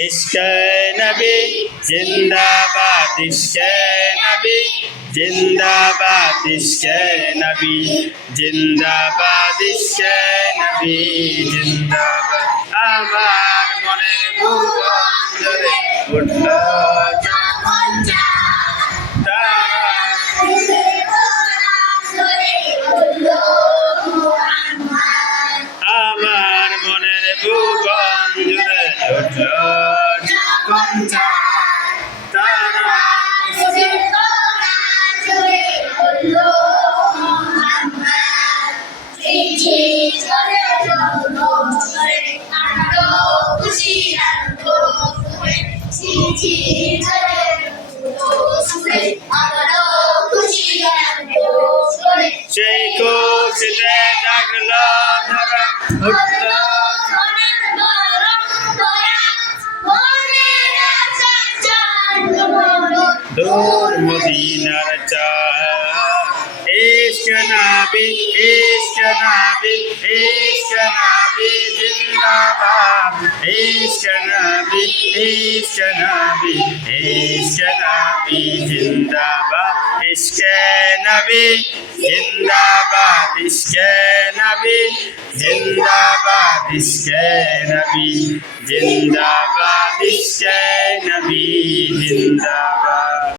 इश्क़ नबी जिंदाबाद, इश्क़ नबी जिंदाबाद, इश्क़ नबी जिंदाबाद, इश्क़ नबी जिंदाबाद। আমার মনের ভুবন জুড়ে উঠল যখন আমার মনের ভুবন জুড়ে উঠল যখন তারা সেই খুশিতে জাগলো ধরা উঠল দূর মদিনার চাঁদ। इश्क़ नबी, इश्क़ नबी, इश्क़ नबी जिंदाबाद, इश्क़ नबी, इश्क़ नबी, इश्क़ नबी जिंदाबाद, इश्क़ नबी जिंदाबाद, इश्क़ नबी जिंदाबाद, इश्क़ नबी जिंदाबाद, इश्क़ नबी जिंदाबाद।